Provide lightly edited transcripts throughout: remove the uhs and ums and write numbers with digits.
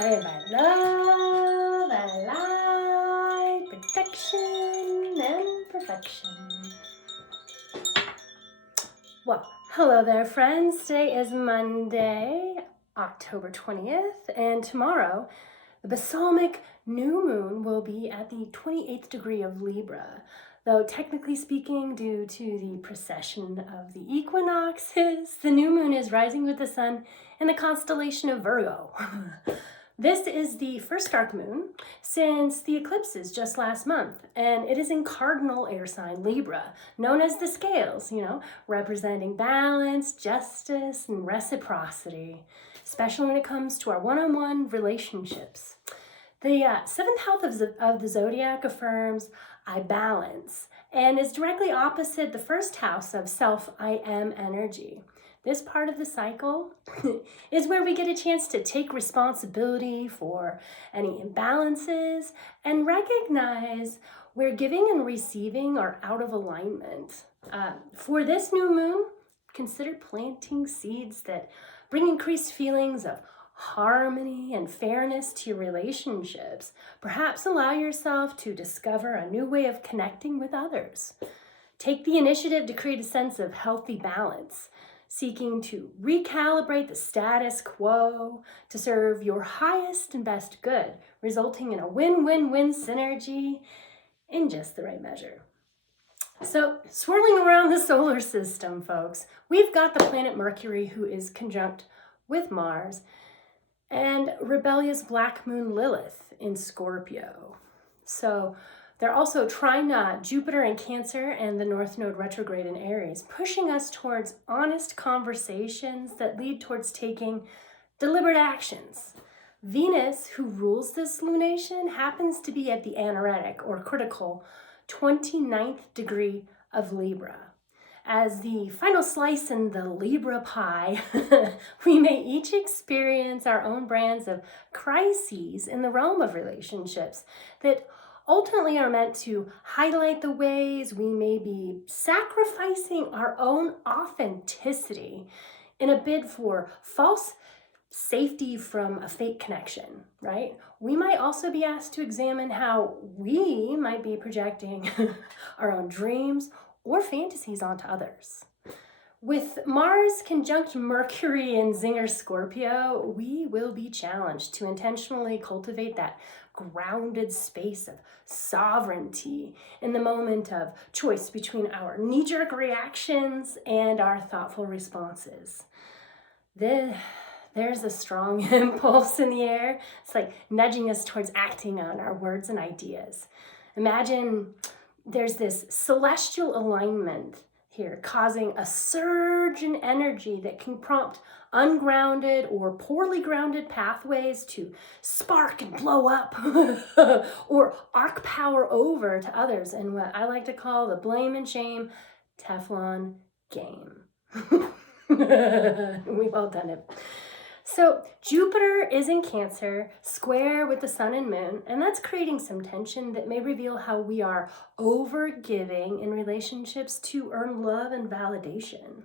I invite love and light, protection and perfection. Well, hello there, friends. Today is Monday, October 20th, and tomorrow the balsamic new moon will be at the 28th degree of Libra. Though technically speaking, due to the precession of the equinoxes, the new moon is rising with the sun in the constellation of Virgo. This is the first dark moon since the eclipses just last month, and it is in cardinal air sign Libra, known as the scales, representing balance, justice, and reciprocity, especially when it comes to our one-on-one relationships. The seventh house of the zodiac affirms I balance and is directly opposite the first house of self I am energy. This part of the cycle is where we get a chance to take responsibility for any imbalances and recognize where giving and receiving are out of alignment. For this new moon, consider planting seeds that bring increased feelings of harmony and fairness to your relationships. Perhaps allow yourself to discover a new way of connecting with others. Take the initiative to create a sense of healthy balance, seeking to recalibrate the status quo to serve your highest and best good, resulting in a win-win-win synergy in just the right measure. So, swirling around the solar system, folks, we've got the planet Mercury, who is conjunct with Mars, and rebellious black moon Lilith in Scorpio. So they're also trine Jupiter in Cancer and the North Node retrograde in Aries, pushing us towards honest conversations that lead towards taking deliberate actions. Venus, who rules this lunation, happens to be at the anaretic or critical 29th degree of Libra. As the final slice in the Libra pie, we may each experience our own brands of crises in the realm of relationships that ultimately are meant to highlight the ways we may be sacrificing our own authenticity in a bid for false safety from a fake connection, right? We might also be asked to examine how we might be projecting our own dreams or fantasies onto others. With Mars conjunct Mercury in Zinger Scorpio, we will be challenged to intentionally cultivate that grounded space of sovereignty in the moment of choice between our knee-jerk reactions and our thoughtful responses. There's a strong impulse in the air. It's like nudging us towards acting on our words and ideas. Imagine there's this celestial alignment here, causing a surge in energy that can prompt ungrounded or poorly grounded pathways to spark and blow up or arc power over to others in what I like to call the blame and shame Teflon game. We've all done it. So Jupiter is in Cancer, square with the sun and moon, and that's creating some tension that may reveal how we are over-giving in relationships to earn love and validation.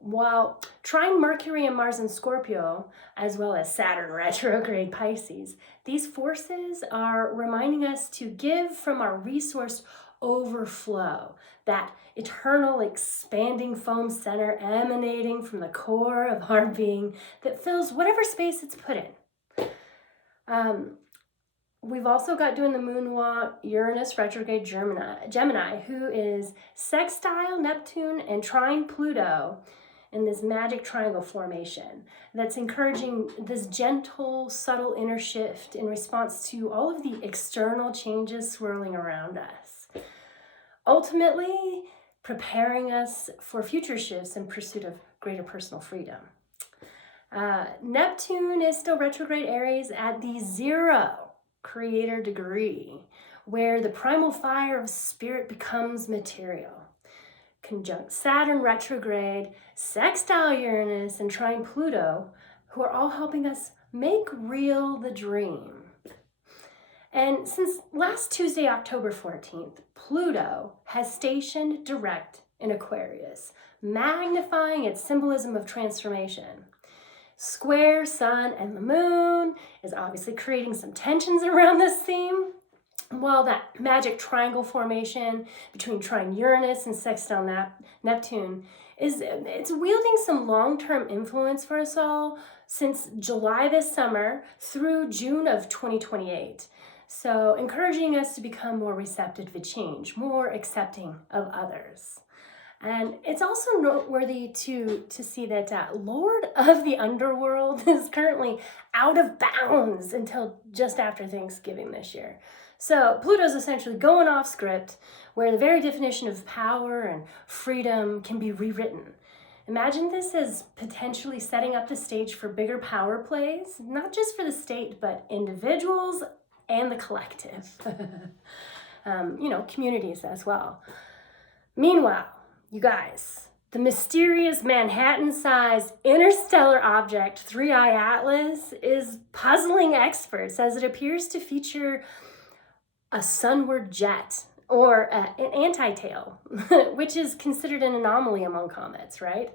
While trine Mercury and Mars in Scorpio, as well as Saturn retrograde Pisces, these forces are reminding us to give from our resource overflow, that eternal expanding foam center emanating from the core of our being that fills whatever space it's put in. We've also got doing the moonwalk Uranus retrograde Gemini, who is sextile Neptune and trine Pluto in this magic triangle formation that's encouraging this gentle, subtle inner shift in response to all of the external changes swirling around us. Ultimately, preparing us for future shifts in pursuit of greater personal freedom. Neptune is still retrograde Aries at the 0 creator degree, where the primal fire of spirit becomes material. Conjunct Saturn retrograde, sextile Uranus, and trine Pluto, who are all helping us make real the dream. And since last Tuesday, October 14th, Pluto has stationed direct in Aquarius, magnifying its symbolism of transformation. Square Sun and the Moon is obviously creating some tensions around this theme, while that magic triangle formation between trine Uranus and sextile Neptune it's wielding some long-term influence for us all since July this summer through June of 2028. So encouraging us to become more receptive to change, more accepting of others. And it's also noteworthy to see that Lord of the Underworld is currently out of bounds until just after Thanksgiving this year. So Pluto's essentially going off script, where the very definition of power and freedom can be rewritten. Imagine this as potentially setting up the stage for bigger power plays, not just for the state, but individuals and the collective. Communities as well. Meanwhile, you guys, the mysterious Manhattan-sized interstellar object 3I Atlas is puzzling experts as it appears to feature a sunward jet or an anti-tail, which is considered an anomaly among comets, right?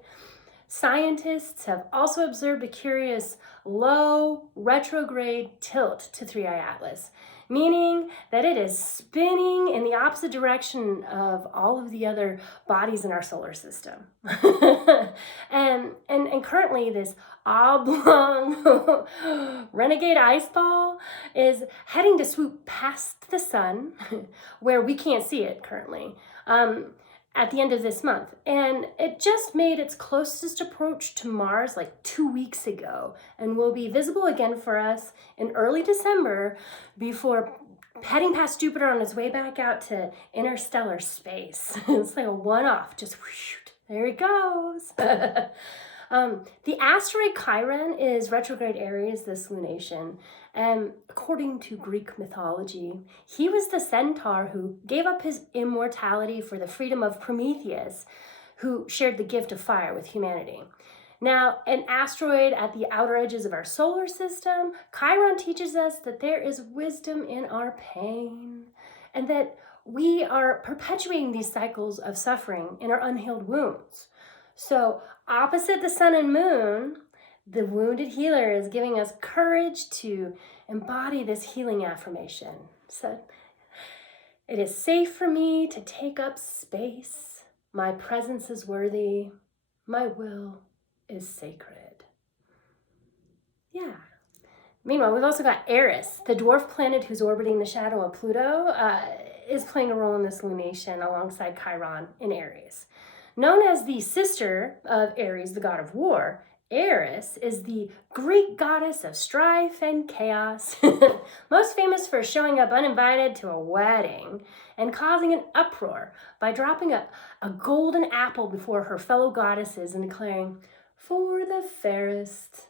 Scientists have also observed a curious low retrograde tilt to 3I Atlas, meaning that it is spinning in the opposite direction of all of the other bodies in our solar system. and currently this oblong renegade ice ball is heading to swoop past the sun, where we can't see it currently, at the end of this month. And it just made its closest approach to Mars like 2 weeks ago and will be visible again for us in early December before heading past Jupiter on its way back out to interstellar space. It's like a one-off, just whoosh, there it goes. The asteroid Chiron is retrograde Aries this lunation, and according to Greek mythology, he was the centaur who gave up his immortality for the freedom of Prometheus, who shared the gift of fire with humanity. Now, an asteroid at the outer edges of our solar system, Chiron teaches us that there is wisdom in our pain, and that we are perpetuating these cycles of suffering in our unhealed wounds. So, opposite the sun and moon, the wounded healer is giving us courage to embody this healing affirmation. So, it is safe for me to take up space. My presence is worthy. My will is sacred. Yeah. Meanwhile, we've also got Eris, the dwarf planet who's orbiting the shadow of Pluto, is playing a role in this lunation alongside Chiron in Aries. Known as the sister of Ares, the god of war, Eris is the Greek goddess of strife and chaos, most famous for showing up uninvited to a wedding and causing an uproar by dropping a golden apple before her fellow goddesses and declaring, "For the fairest,"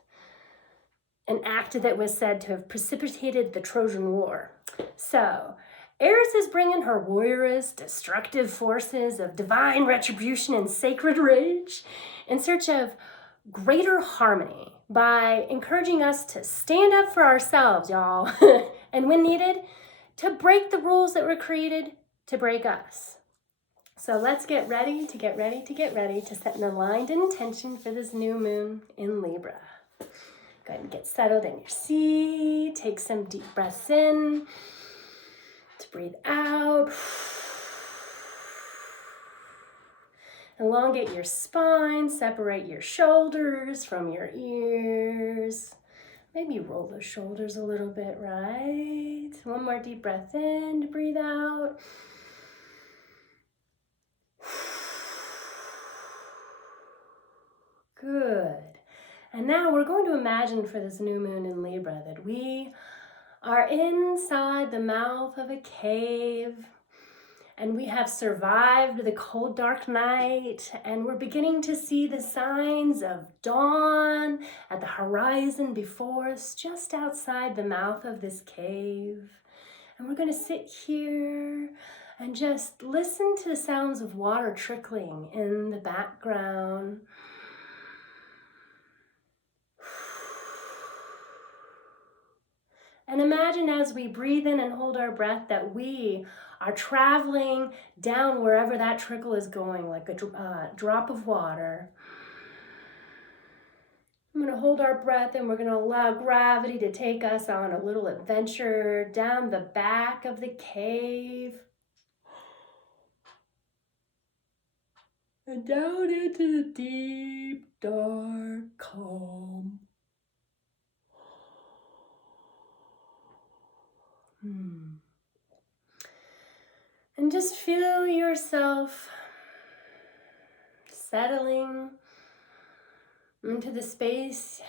an act that was said to have precipitated the Trojan War. So, Eris is bringing her warriorous, destructive forces of divine retribution and sacred rage in search of greater harmony by encouraging us to stand up for ourselves, y'all, and when needed, to break the rules that were created to break us. So let's get ready to set an aligned intention for this new moon in Libra. Go ahead and get settled in your seat. Take some deep breaths in. To breathe out. Elongate your spine, separate your shoulders from your ears. Maybe roll the shoulders a little bit, right? One more deep breath in to breathe out. Good. And now we're going to imagine for this new moon in Libra that we are inside the mouth of a cave, and we have survived the cold, dark night, and we're beginning to see the signs of dawn at the horizon before us, just outside the mouth of this cave. And we're going to sit here and just listen to the sounds of water trickling in the background. And imagine as we breathe in and hold our breath that we are traveling down wherever that trickle is going, like a drop of water. I'm going to hold our breath and we're going to allow gravity to take us on a little adventure down the back of the cave and down into the deep, dark calm. And just feel yourself settling into the space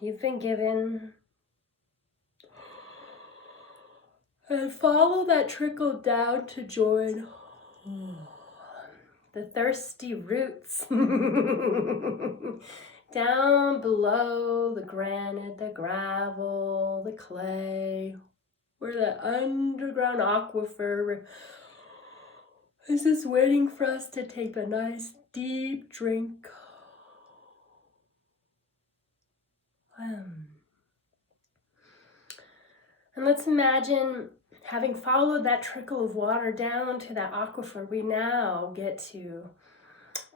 you've been given. And follow that trickle down to join the thirsty roots down below the granite, the gravel, the clay, where that underground aquifer is just waiting for us to take a nice deep drink. And let's imagine having followed that trickle of water down to that aquifer, we now get to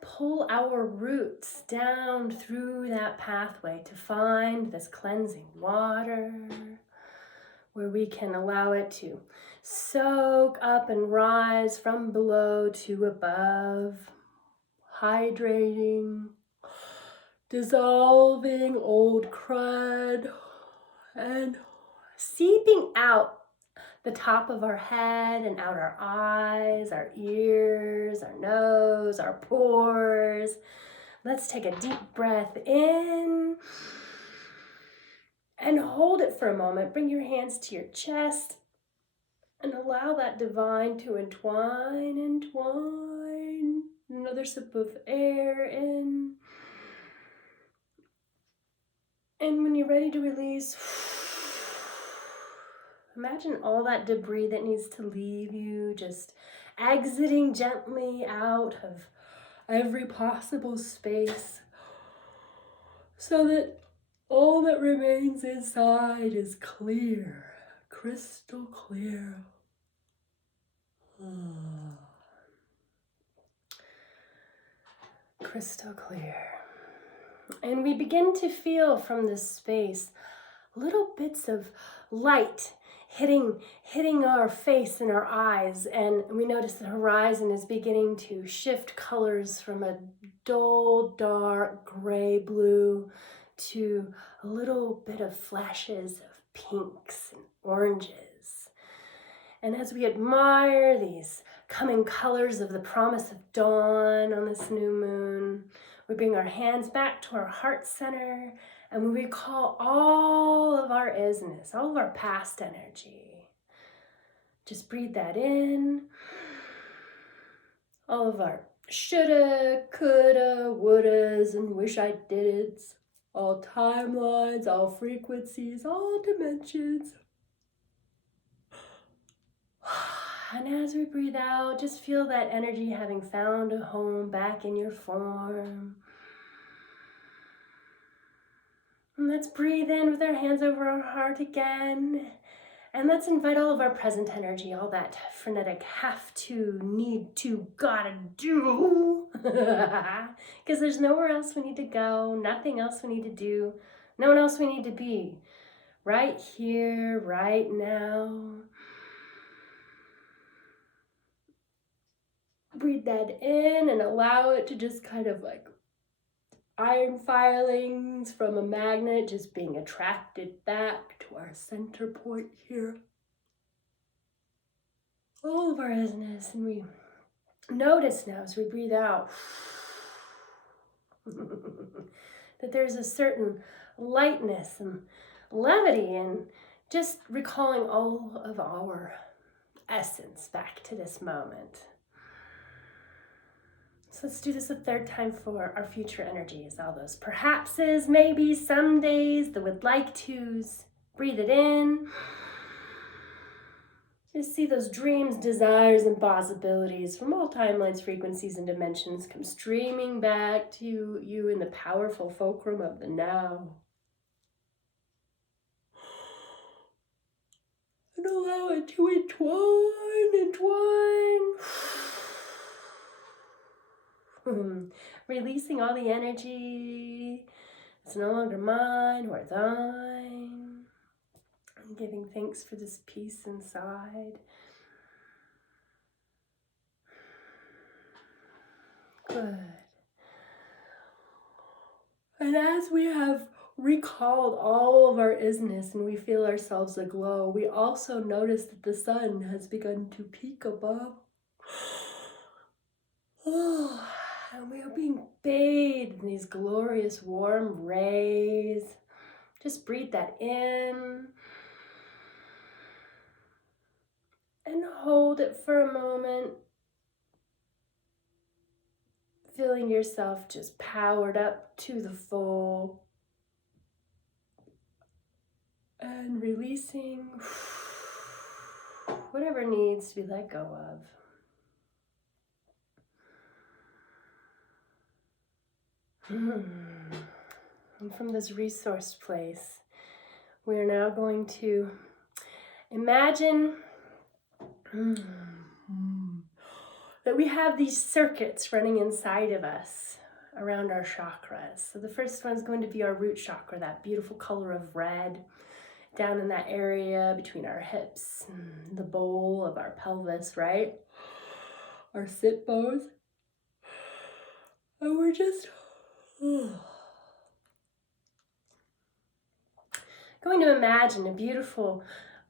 pull our roots down through that pathway to find this cleansing water where we can allow it to soak up and rise from below to above, hydrating, dissolving old crud, and seeping out the top of our head and out our eyes, our ears, our nose, our pores. Let's take a deep breath in and hold it for a moment. Bring your hands to your chest and allow that divine to entwine. Another sip of air in. And when you're ready to release, imagine all that debris that needs to leave you, just exiting gently out of every possible space so that all that remains inside is clear, crystal clear. Crystal clear. And we begin to feel from this space little bits of light hitting our face and our eyes, and we notice the horizon is beginning to shift colors from a dull, dark gray blue to a little bit of flashes of pinks and oranges. And as we admire these coming colors of the promise of dawn on this new moon, we bring our hands back to our heart center and we recall all of our IZness, all of our past energy. Just breathe that in. All of our shoulda, coulda, wouldas, and wish I did'ts, all timelines, all frequencies, all dimensions. And as we breathe out, just feel that energy having found a home back in your form. And let's breathe in with our hands over our heart again. And let's invite all of our present energy, all that frenetic have to, need to, gotta do. Because there's nowhere else we need to go, nothing else we need to do, no one else we need to be. Right here, right now. Breathe that in and allow it to just kind of like iron filings from a magnet just being attracted back to our center point here. All of our IZness, and we notice now as we breathe out that there's a certain lightness and levity and just recalling all of our essence back to this moment. So let's do this a third time for our future energies, all those perhapses, maybes, some days, the would like tos. Breathe it in. Just see those dreams, desires, and possibilities from all timelines, frequencies, and dimensions come streaming back to you in the powerful fulcrum of the now. And allow it to entwine. Releasing all the energy It's no longer mine or thine. I'm giving thanks for this peace inside. Good. And as we have recalled all of our IZness and we feel ourselves aglow, we also notice that the sun has begun to peak above. Oh, and we are being bathed in these glorious warm rays. Just breathe that in and hold it for a moment, feeling yourself just powered up to the full and releasing whatever needs to be let go of. And from this resource place, we are now going to imagine that we have these circuits running inside of us around our chakras. So the first one is going to be our root chakra, that beautiful color of red, down in that area between our hips, the bowl of our pelvis, right? Our sit bones. And we're just going to imagine a beautiful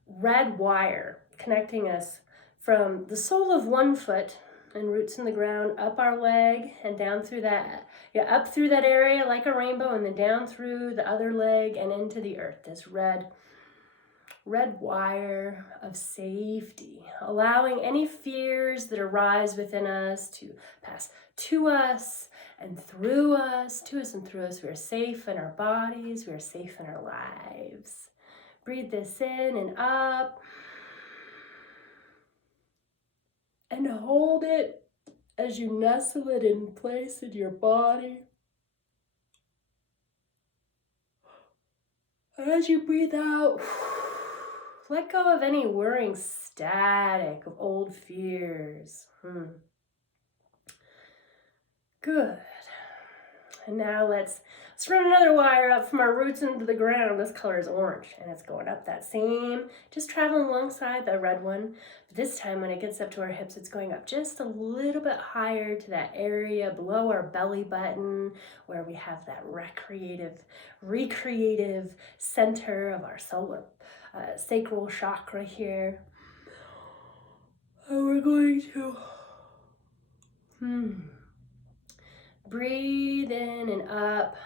red wire connecting us from the sole of one foot and roots in the ground, up our leg and down through that, up through that area like a rainbow, and then down through the other leg and into the earth. This red wire of safety, allowing any fears that arise within us to pass to us and through us, to us and through us. We are safe in our bodies, we are safe in our lives. Breathe this in and up. And hold it as you nestle it in place in your body. And as you breathe out, let go of any worrying static of old fears. Good. And now let's run another wire up from our roots into the ground. This color is orange, and it's going up that same, just traveling alongside the red one. But this time when it gets up to our hips, it's going up just a little bit higher to that area below our belly button, where we have that recreative center of our solar sacral chakra here. And we're going to breathe in and up.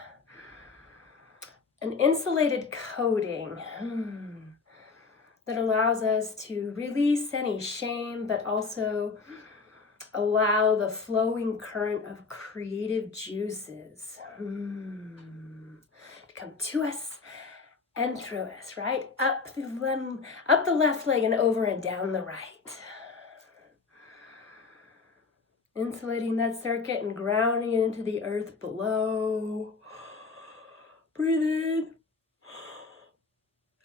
An insulated coating that allows us to release any shame, but also allow the flowing current of creative juices to come to us and through us, right? Up the left leg and over and down the right. Insulating that circuit and grounding it into the earth below. Breathe in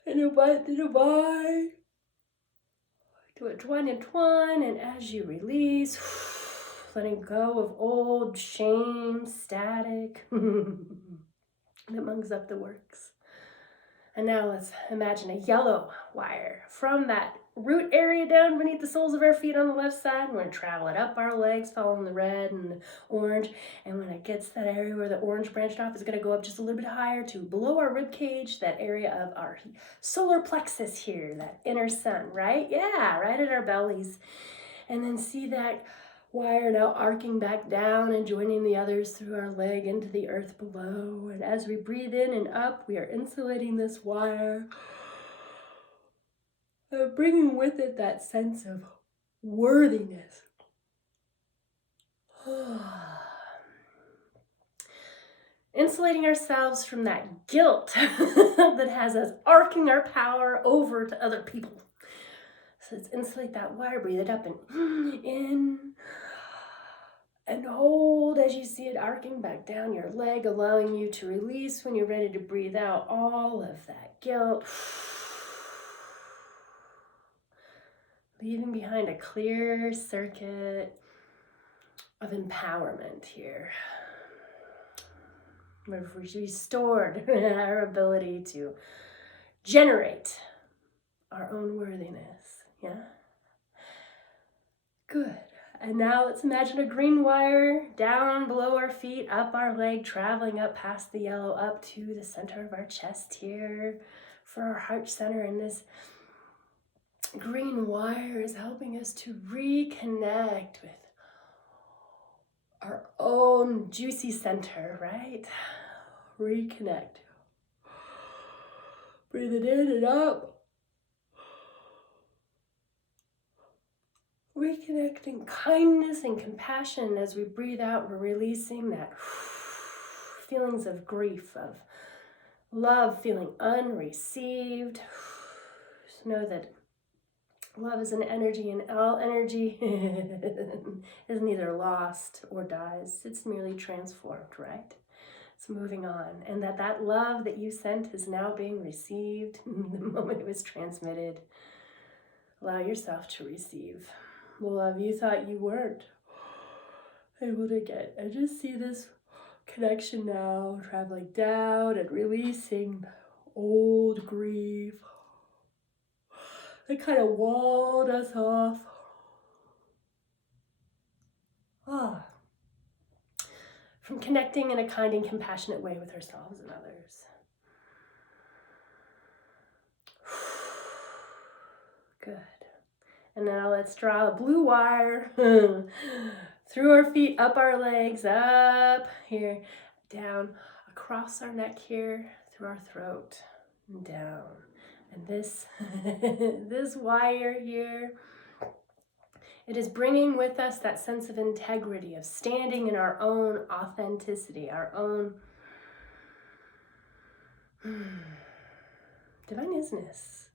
and invite the divine to entwine, and as you release, letting go of old shame, static that mugs up the works. And now let's imagine a yellow wire from that root area down beneath the soles of our feet on the left side. We're going to travel it up our legs, following the red and the orange. And when it gets to that area where the orange branched off, it's going to go up just a little bit higher to below our rib cage, that area of our solar plexus here, that inner sun, right? Yeah, right at our bellies. And then see that wire now arcing back down and joining the others through our leg into the earth below. And as we breathe in and up, we are insulating this wire, bringing with it that sense of worthiness. Insulating ourselves from that guilt that has us arcing our power over to other people. So let's insulate that wire, breathe it up and in. And hold as you see it arcing back down your leg, allowing you to release when you're ready to breathe out all of that guilt. Leaving behind a clear circuit of empowerment here. We've restored our ability to generate our own worthiness. Yeah? Good. And now let's imagine a green wire down below our feet, up our leg, traveling up past the yellow, up to the center of our chest here for our heart center. And this green wire is helping us to reconnect with our own juicy center, right? Reconnect. Breathe it in and up. Reconnecting kindness and compassion. As we breathe out, we're releasing that feelings of grief, of love, feeling unreceived. Just know that love is an energy, and all energy is neither lost or dies. It's merely transformed, right? It's moving on. And that love that you sent is now being received the moment it was transmitted. Allow yourself to receive the love you thought you weren't able to get. And just see this connection now traveling down and releasing old grief that kind of walled us off. From connecting in a kind and compassionate way with ourselves and others. Good. And now let's draw a blue wire through our feet, up our legs, up here, down, across our neck here, through our throat, and down. And this, this wire here, it is bringing with us that sense of integrity, of standing in our own authenticity, our own divine isness,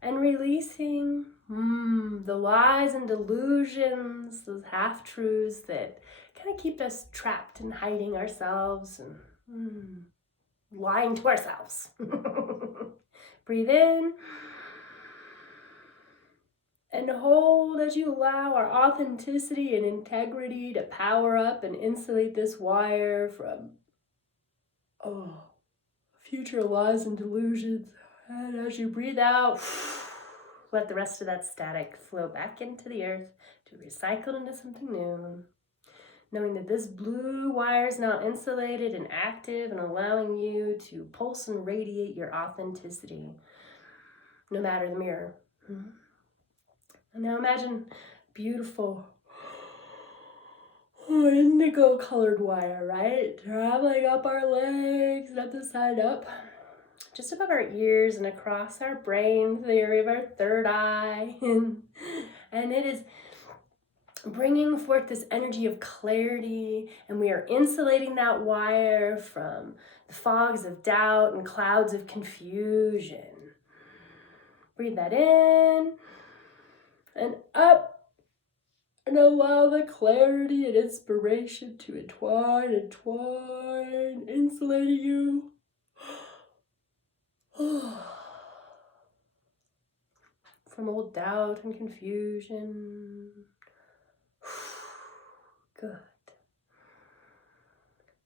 and releasing the lies and delusions, those half-truths that kind of keep us trapped in hiding ourselves and lying to ourselves. Breathe in and hold as you allow our authenticity and integrity to power up and insulate this wire from future lies and delusions. And as you breathe out, let the rest of that static flow back into the earth to be recycled into something new. Knowing that this blue wire is now insulated and active and allowing you to pulse and radiate your authenticity, no matter the mirror. And now imagine beautiful indigo colored wire, right? Traveling up our legs and up the side up, just above our ears and across our brain, the area of our third eye. And it is bringing forth this energy of clarity, and we are insulating that wire from the fogs of doubt and clouds of confusion. Breathe that in and up, and allow the clarity and inspiration to entwine, insulating you. From old doubt and confusion. Good.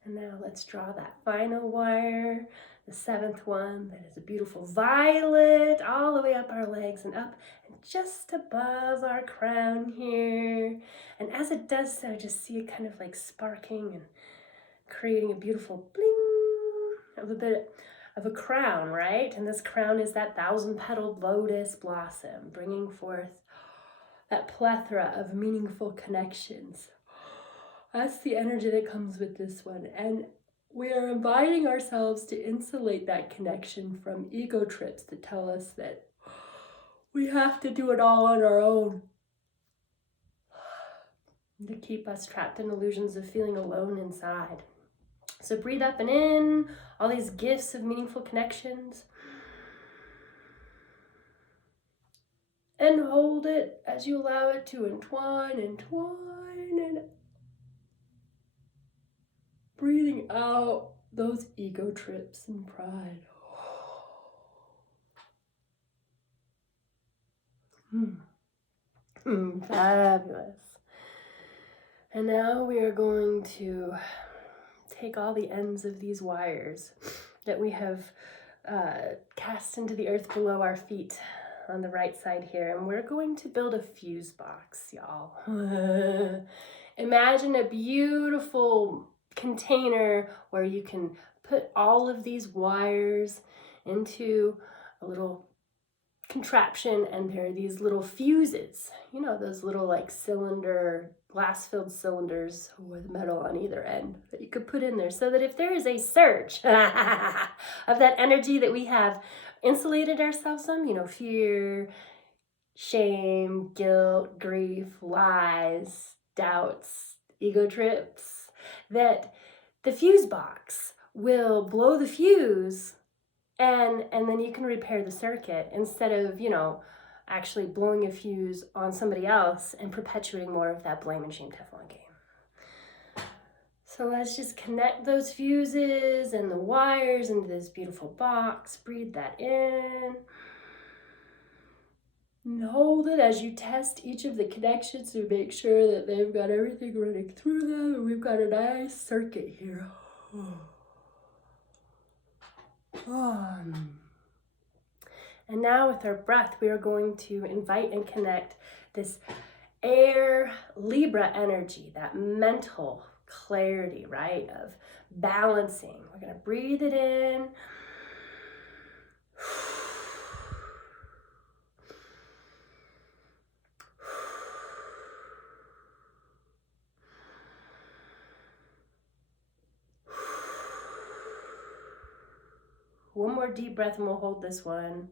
And now let's draw that final wire, the seventh one, that is a beautiful violet, all the way up our legs and up and just above our crown here. And as it does so, just see it kind of like sparking and creating a beautiful bling of a bit of a crown, right? And this crown is that 1,000-petaled lotus blossom, bringing forth that plethora of meaningful connections. That's the energy that comes with this one. And we are inviting ourselves to insulate that connection from ego trips that tell us that we have to do it all on our own, to keep us trapped in illusions of feeling alone inside. So breathe up and in, all these gifts of meaningful connections. And hold it as you allow it to entwine, and breathing out those ego trips and pride. Fabulous. And now we are going to take all the ends of these wires that we have cast into the earth below our feet on the right side here, and we're going to build a fuse box, y'all. Imagine a beautiful container where you can put all of these wires into a little contraption, and there are these little fuses, you know, those little like cylinder, glass-filled cylinders with metal on either end that you could put in there, so that if there is a surge of that energy that we have insulated ourselves from, you know, fear, shame, guilt, grief, lies, doubts, ego trips, that the fuse box will blow the fuse, and then you can repair the circuit instead of, you know, actually blowing a fuse on somebody else and perpetuating more of that blame and shame Teflon game. So let's just connect those fuses and the wires into this beautiful box. Breathe that in. And hold it as you test each of the connections to make sure that they've got everything running through them, and we've got a nice circuit here. And now with our breath, we are going to invite and connect this air Libra energy, that mental clarity, right, of balancing. We're going to breathe it in. One more deep breath and we'll hold this one.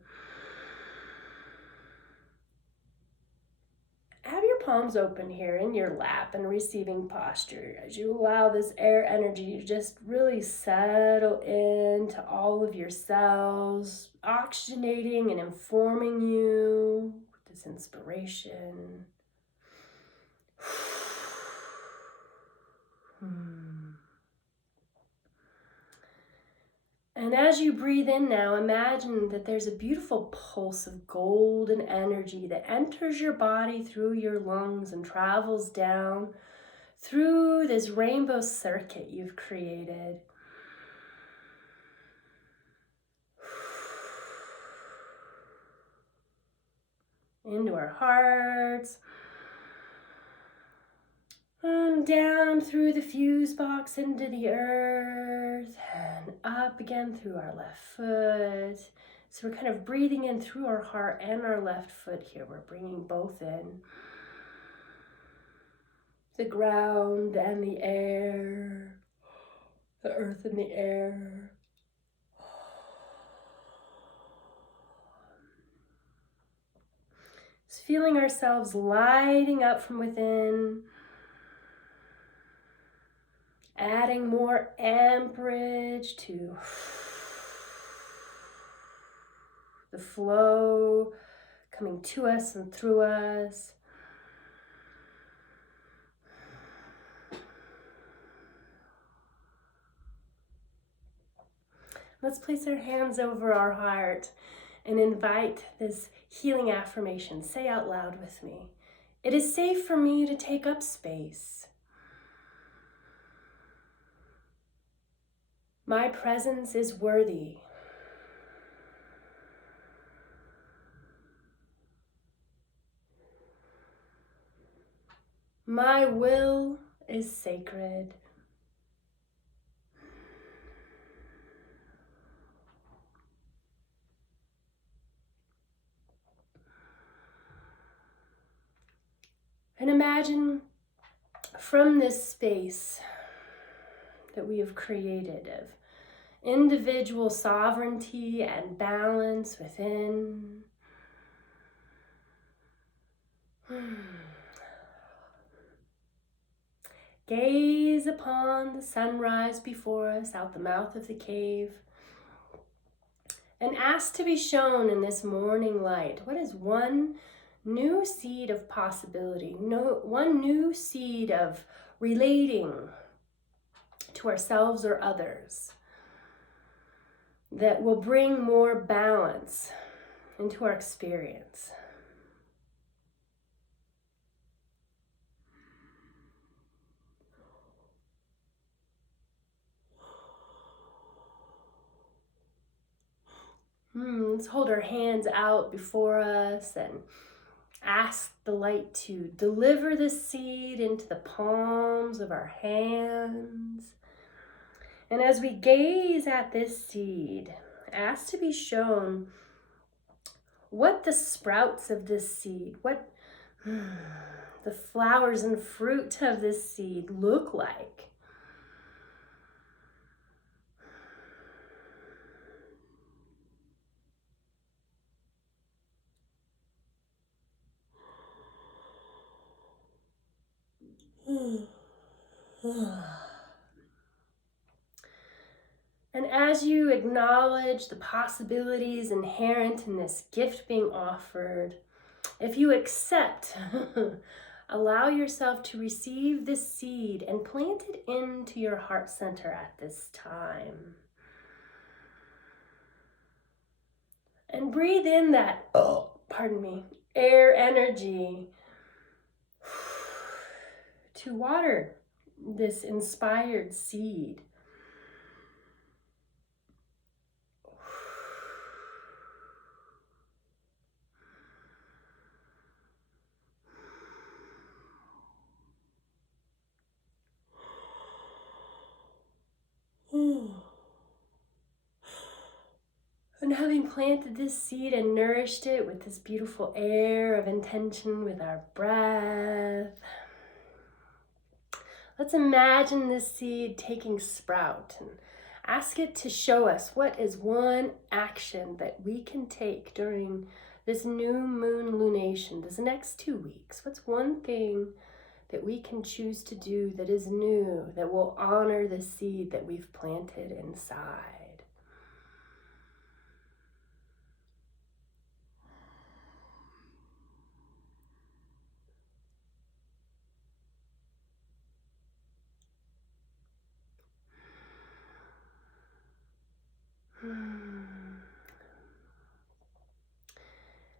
Have your palms open here in your lap in receiving posture as you allow this air energy to just really settle into all of your cells, oxygenating and informing you with this inspiration. And as you breathe in now, imagine that there's a beautiful pulse of golden energy that enters your body through your lungs and travels down through this rainbow circuit you've created. Into our hearts. And down through the fuse box into the earth, and up again through our left foot. So we're kind of breathing in through our heart and our left foot here. We're bringing both in. The ground and the air, the earth and the air. Just feeling ourselves lighting up from within. Adding more amperage to the flow coming to us and through us. Let's place our hands over our heart and invite this healing affirmation. Say out loud with me. It is safe for me to take up space. My presence is worthy. My will is sacred. And imagine from this space that we have created of individual sovereignty and balance within. Gaze upon the sunrise before us out the mouth of the cave and ask to be shown in this morning light. What is one new seed of possibility, one new seed of relating to ourselves or others that will bring more balance into our experience? Let's hold our hands out before us and ask the light to deliver the seed into the palms of our hands. And as we gaze at this seed, ask to be shown what the sprouts of this seed, what the flowers and fruit of this seed look like. And as you acknowledge the possibilities inherent in this gift being offered, if you accept, allow yourself to receive this seed and plant it into your heart center at this time. And breathe in that, air energy to water this inspired seed. And having planted this seed and nourished it with this beautiful air of intention with our breath, let's imagine this seed taking sprout and ask it to show us what is one action that we can take during this new moon lunation, this next 2 weeks. What's one thing that we can choose to do that is new, that will honor the seed that we've planted inside?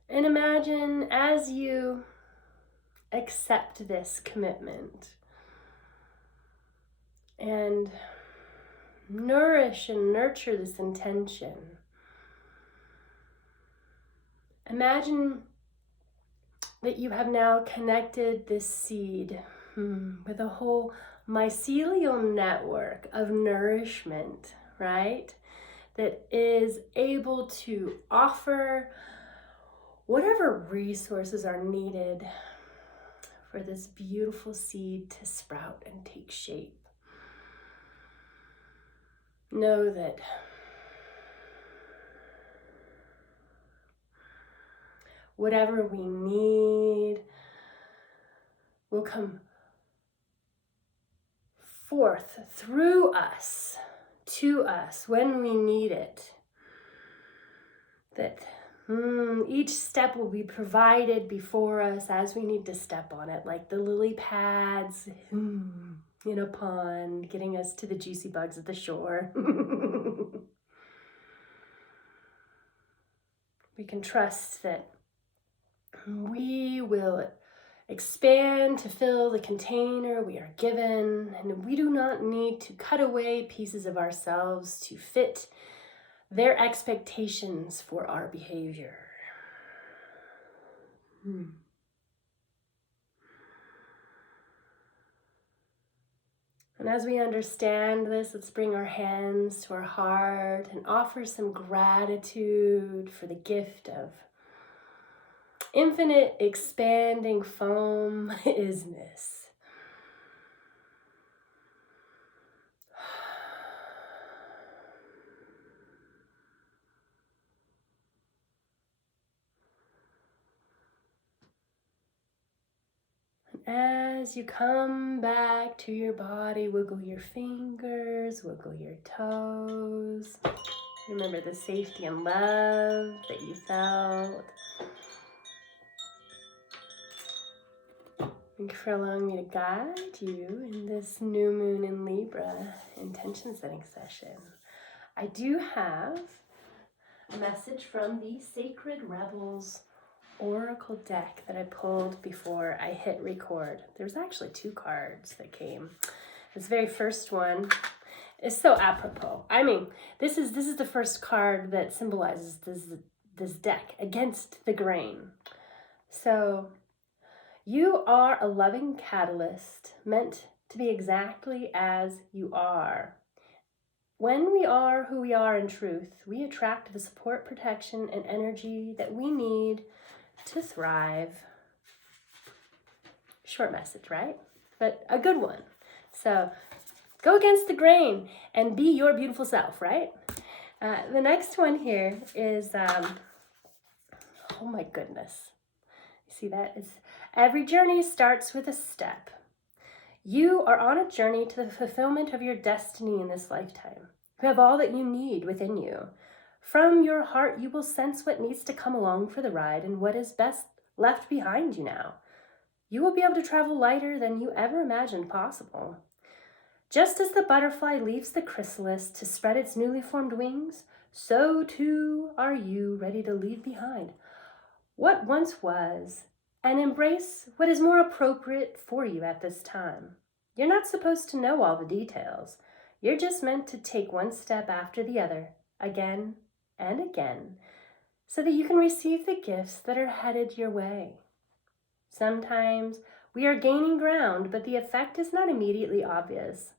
And imagine as you accept this commitment and nourish and nurture this intention, imagine that you have now connected this seed with a whole mycelial network of nourishment, right? That is able to offer whatever resources are needed for this beautiful seed to sprout and take shape. Know that whatever we need will come forth through us, to us, when we need it. That each step will be provided before us as we need to step on it, like the lily pads in a pond, getting us to the juicy bugs at the shore. We can trust that we will expand to fill the container we are given, and we do not need to cut away pieces of ourselves to fit their expectations for our behavior. And as we understand this, let's bring our hands to our heart and offer some gratitude for the gift of infinite expanding foam IZness. As you come back to your body, wiggle your fingers, wiggle your toes. Remember the safety and love that you felt. Thank you for allowing me to guide you in this new moon in Libra intention setting session. I do have a message from the Sacred Rebels Oracle deck that I pulled before I hit record. There's actually 2 cards that came. This very first one is so apropos. I mean, this is the first card that symbolizes this deck, against the grain. So you are a loving catalyst meant to be exactly as you are. When we are who we are in truth, we attract the support, protection, and energy that we need to thrive. Short message, right? But a good one. So go against the grain and be your beautiful self, right? The next one here is, oh my goodness. You see that? It's, every journey starts with a step. You are on a journey to the fulfillment of your destiny in this lifetime. You have all that you need within you. From your heart, you will sense what needs to come along for the ride and what is best left behind you now. You will be able to travel lighter than you ever imagined possible. Just as the butterfly leaves the chrysalis to spread its newly formed wings, so too are you ready to leave behind what once was and embrace what is more appropriate for you at this time. You're not supposed to know all the details. You're just meant to take one step after the other, again and again, so that you can receive the gifts that are headed your way. Sometimes we are gaining ground, but the effect is not immediately obvious.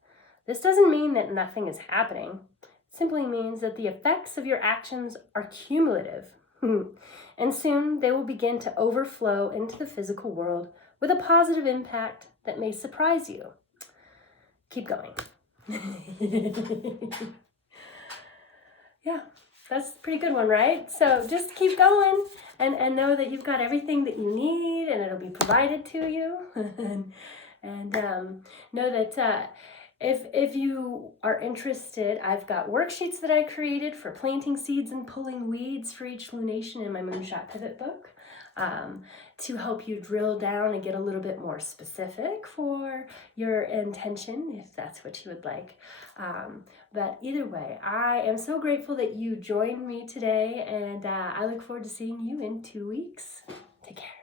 This doesn't mean that nothing is happening. It simply means that the effects of your actions are cumulative. And soon they will begin to overflow into the physical world with a positive impact that may surprise you. Keep going. Yeah, that's a pretty good one, right? So just keep going and know that you've got everything that you need and it'll be provided to you. and know that if you are interested, I've got worksheets that I created for planting seeds and pulling weeds for each lunation in my Moonshot Pivot book, to help you drill down and get a little bit more specific for your intention, if that's what you would like. But either way, I am so grateful that you joined me today, and I look forward to seeing you in 2 weeks. Take care.